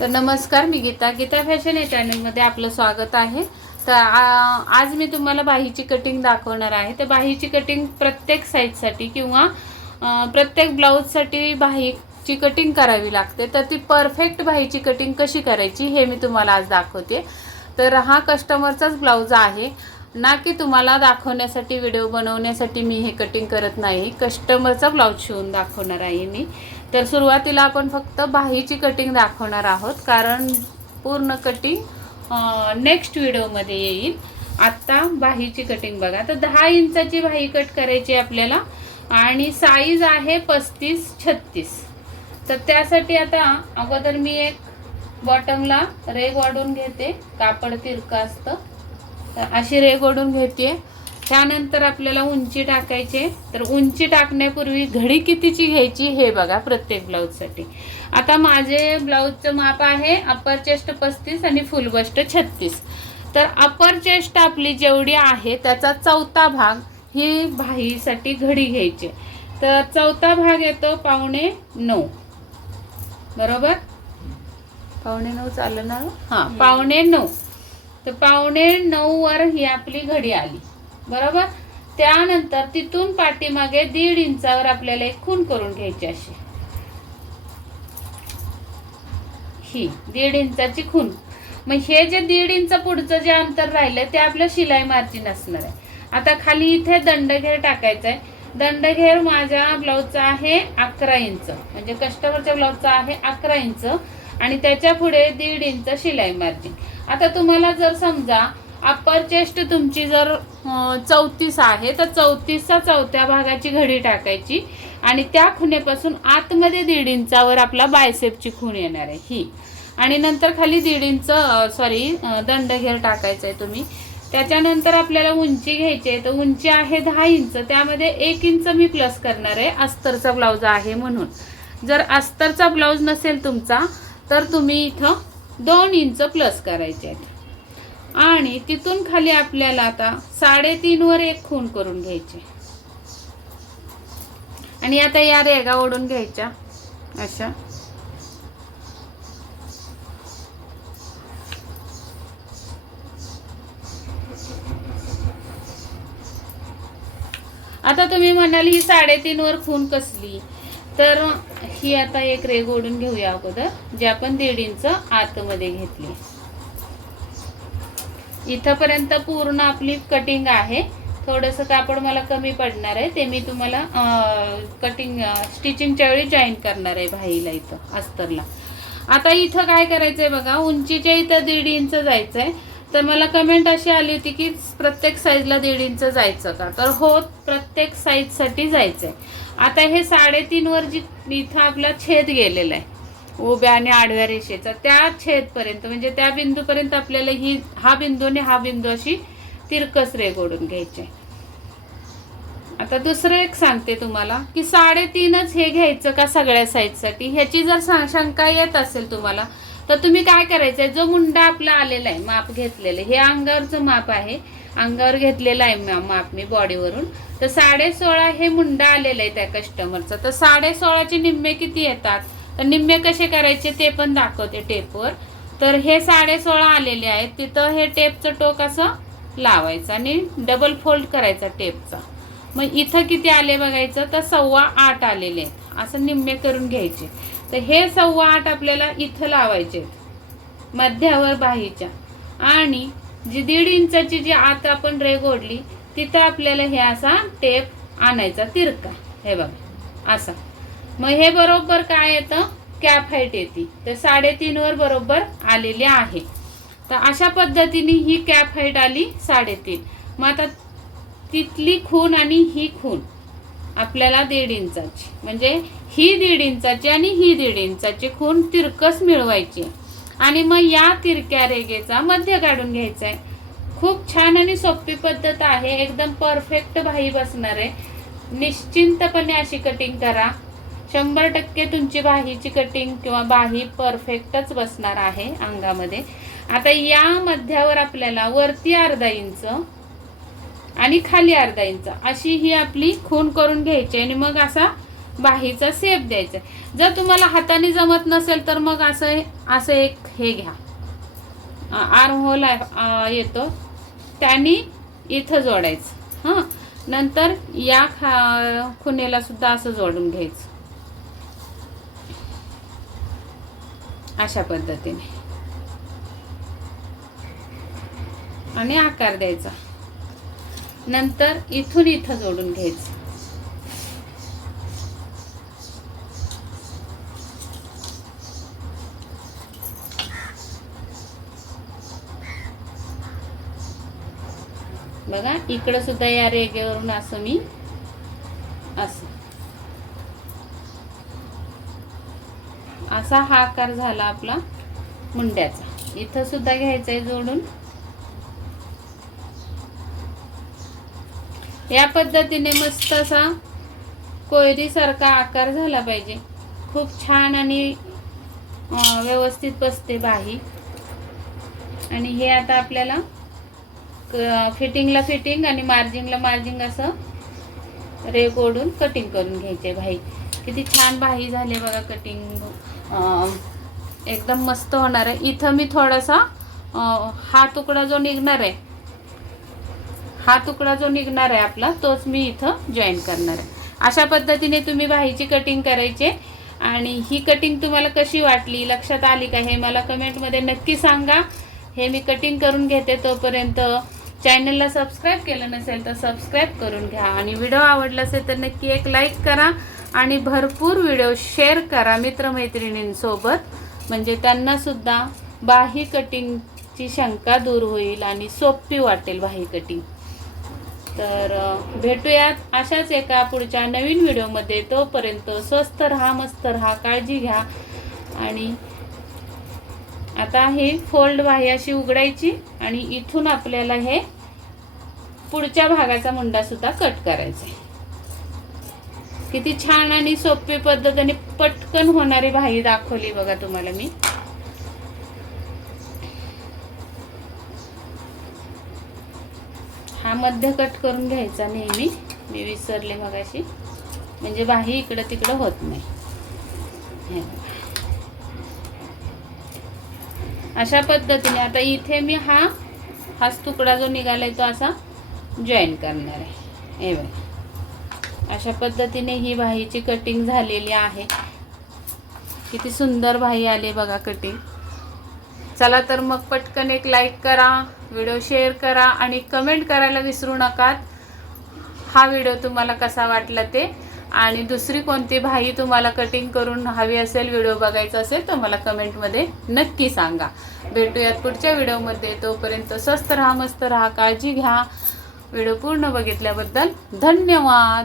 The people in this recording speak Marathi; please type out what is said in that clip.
तर नमस्कार मी गीता. गीता फॅशन या चॅनलमध्ये आपलं स्वागत आहे. तर आज मी तुम्हाला बाहीची कटिंग दाखवणार आहे. तर बाहीची कटिंग प्रत्येक साईजसाठी किंवा प्रत्येक ब्लाऊजसाठी बाहीची कटिंग करावी लागते. तर ती परफेक्ट बाहीची कटिंग कशी करायची हे मी तुम्हाला आज दाखवते. तर हा कस्टमरचाच ब्लाऊज आहे. ना की तुम्हाला दाखवण्यासाठी व्हिडिओ बनवण्यासाठी मी हे कटिंग करत नाही. कस्टमरचा ब्लाऊज शिवून दाखवणार आहे मी. तर सुरुवातीला आपण फक्त बाहीची कटिंग दाखवणार आहोत कारण पूर्ण कटिंग नेक्स्ट व्हिडिओमध्ये येईल. आत्ता बाहीची कटिंग बघा. तर दहा इंचाची बाही कट करायची आहे आपल्याला आणि साईज आहे पस्तीस छत्तीस. तर त्यासाठी आता अगोदर मी एक बॉटमला रेग ओढून घेते. कापड तिरकं असतं. तर अशी रेग ओढून घेते. त्यानंतर आपल्याला उंची टाकायचे तर उंची टाकण्यापूर्वी घडी कितीची घ्यायची हे बघा प्रत्येक ब्लाऊजसाठी आता माझे ब्लाऊजचं माप आहे अप्पर चेस्ट पस्तीस आणि फुल बस्ट छत्तीस. तर अप्पर चेस्ट आपली जेवढी आहे त्याचा चौथा भाग ही भाईसाठी घडी घ्यायची तर चौथा भाग येतो पावणे नऊ. बरोबर? पावणे नऊ चाललं ना हां पावणे नऊ. तर पावणे नऊ वर ही आपली घडी आली. बरोबर? त्यानंतर तिथून पाठीमागे दीड इंचावर आपल्याला एक खून करून घ्यायची अशी. ही दीड इंचाची खून. मग हे जे दीड इंच पुढचं जे अंतर राहिलं ते आपलं शिलाई मार्जिन असणार आहे. आता खाली इथे दंडघेर टाकायचा आहे दंडघेर माझ्या ब्लाऊजचा आहे अकरा इंच. म्हणजे कस्टमरच्या ब्लाऊजचा आहे अकरा इंच. आणि त्याच्या पुढे दीड इंच शिलाई मार्जिन. आता तुम्हाला जर समजा अप्पर चेस्ट तुमची जर चौतीस आहे तर चौतीसच्या चौथ्या भागाची घडी टाकायची आणि त्या खुण्यापासून आतमध्ये दीड इंचावर आपला बायसेपची खूण येणार आहे ही. आणि नंतर खाली दीड इंच सॉरी दंडघेर टाकायचं आहे तुम्ही. त्याच्यानंतर आपल्याला उंची घ्यायची आहे तर उंची आहे दहा इंच त्यामध्ये एक इंच मी प्लस करणार आहे अस्तरचा ब्लाऊज आहे म्हणून. जर अस्तरचा ब्लाऊज नसेल तुमचा तर तुम्ही इथं दोन इंच प्लस करायचे आहेत. आणि तिथून खाली आपल्याला आता साडेतीन वर एक खून करून घ्यायचे. आणि आता या रेगा ओढून घ्यायच्या. अशा. आता तुम्ही म्हणाल ही साडेतीन वर खून कसली? तर ही आता एक रेग ओढून घेऊया अगोदर जे आपण दीड इंच आतमध्ये घेतली. इथंपर्यंत पूर्ण आपली कटिंग आहे. थोडंसं कापड मला कमी पडणार आहे. ते मी तुम्हाला कटिंग स्टिचिंगच्या वेळी जॉईन करणार आहे भाईला इथं अस्तरला. आता इथं काय करायचं आहे बघा उंचीच्या इथं दीड इंच आहे तर मला कमेंट अशी आली होती की प्रत्येक साईजला दीड इंच जायचं का? तर हो प्रत्येक साईजसाठी जायचं आहे आता हे साडेतीनवर जी इथं आपला छेद गेलेला आहे. उभ्या आणि आडव्या रेषेचा त्या छेदपर्यंत म्हणजे त्या बिंदूपर्यंत आपल्याला ही हा बिंदू आणि हा बिंदू अशी तिरकस रेग ओढून घ्यायचे. आता दुसरं एक सांगते तुम्हाला की साडेतीनच हे घ्यायचं का सगळ्या साईजसाठी? ह्याची जर शंका येत असेल तुम्हाला तर तुम्ही काय करायचंय? जो मुंडा आपला आलेला आहे माप घेतलेलं हे अंगावरचं माप आहे. अंगावर घेतलेलं आहे मा- माप मी बॉडीवरून. तर साडे सोळा हे मुंडा आलेलं आहे त्या कस्टमरचं. तर साडे सोळाचे निम्मे किती येतात? निम्मे कसे करायचे ते पण दाखवते टेपवर तर हे साडे सोळा आलेले आहेत. तिथं हे टेपचं टोक असं लावायचं आणि डबल फोल्ड करायचा टेपचा मग इथं किती आले बघायचं? तर सव्वा आठ आलेले आहेत. असं निम्मे करून घ्यायचे. तर हे सव्वा आठ आपल्याला इथं लावायचे मध्यावर बाहीच्या. आणि जी दीड इंचाची जी आत आपण रेग ओढली तिथं आपल्याला हे असा टेप आणायचा तिरका. हे बघा. असा. मग हे बरोबर काय येतं? कॅप हाईट येते. तर साडेतीन वर बरोबर आलेले आहे. तर अशा पद्धतीने ही कॅप हाईट आली साडेतीन. मग आता तिथली खून आणि ही खून आपल्याला दीड इंचाची. म्हणजे ही दीड इंचाची आणि ही दीड इंचाची खून तिरकस मिळवायची. आणि मग या तिरक्या रेगेचा मध्य काढून घ्यायचा आहे खूप छान आणि सोपी पद्धत आहे. एकदम परफेक्ट भाई बसणार आहे. निश्चिंतपणे अशी कटिंग करा. शंभर टक्के तुमची बाहीची कटिंग किंवा बाही परफेक्टच बसणार आहे अंगामध्ये. आता या मध्यावर आपल्याला वरती अर्धा इंच आणि खाली अर्धा इंच अशी ही आपली खून करून घ्यायची आणि मग असा बाहीचा सेप द्यायचा आहे. जर तुम्हाला हाताने जमत नसेल तर मग असं असं एक हे घ्या. आर्म होल येतो. त्याने इथं जोडायचं. हां. नंतर या खा खुनेला सुद्धा असं जोडून घ्यायचं. अशा पद्धतीने. आणि आकार द्यायचा. नंतर इथून इथं जोडून घ्यायचं. बघा इकडं सुद्धा या रेगेवरून असं मी असं. असा हा आकार झाला आपला मुंड्याचा. इथं सुद्धा घ्यायचा आहे जोडून. या पद्धतीने मस्त असा कोयरीसारखा आकार झाला पाहिजे. खूप छान आणि व्यवस्थित बसते बाही. आणि हे आता आपल्याला फिटिंगला फिटिंग आणि मार्जिंगला मार्जिंग असं रेग ओढून कटिंग करून घ्यायचे भाई किती छान बाही झाली बघा कटिंग एकदम मस्त होणार आहे. इथं मी थोडासा हा तुकडा जो निघणार आहे हा तुकडा जो निघणार आहे आपला तोच मी इथं जॉईन करणार आहे. अशा पद्धतीने तुम्ही बाहीची कटिंग करायचे. आणि ही कटिंग तुम्हाला कशी वाटली लक्षात आली का हे मला कमेंटमध्ये नक्की सांगा. हे मी कटिंग करून घेते तोपर्यंत. चॅनलला सबस्क्राईब केलं नसेल तर सबस्क्राईब करून घ्या. आणि व्हिडिओ आवडला असेल तर नक्की एक लाईक करा. आणि भरपूर व्हिडिओ शेअर करा मित्रमैत्रिणींसोबत. म्हणजे त्यांनासुद्धा बाही कटिंगची शंका दूर होईल आणि सोपी वाटेल बाही कटिंग तर भेटूयात अशाच एका पुढच्या नवीन व्हिडिओमध्ये तोपर्यंत स्वस्त राहा मस्त राहा काळजी घ्या. आणि आता हे फोल्ड बाही अशी उघडायची आणि इथून आपल्याला हे पुढच्या भागाचा मुंडासुद्धा कट करायचा आहे. किती छान आणि सोपी पद्धतीने पटकन होणारी बाही दाखवली बघा तुम्हाला मी. हा मध्य कट करून घ्यायचा नेहमी. मी विसरले मगाशी. म्हणजे बाही इकडं तिकडं होत नाही. अशा पद्धतीने आता इथे मी हा हाच तुकडा जो निघालाय तो असा जॉईन करणार आहे. हे बघा. अशा पद्धतीने ही भाईची कटिंग झालेली आहे. किती सुंदर भाई आली बघा कटिंग चला तर मग पटकन एक लाईक करा व्हिडिओ शेअर करा आणि कमेंट करायला विसरू नका हा व्हिडिओ तुम्हाला कसा वाटला ते आणि दुसरी कोणती भाई तुम्हाला कटिंग करून हवी असेल व्हिडिओ बघायचा असेल तर मला कमेंटमध्ये नक्की सांगा. भेटूयात पुढच्या व्हिडिओमध्ये तोपर्यंत स्वस्त राहा मस्त राहा काळजी घ्या. व्हिडिओ पूर्ण बघितल्याबद्दल धन्यवाद.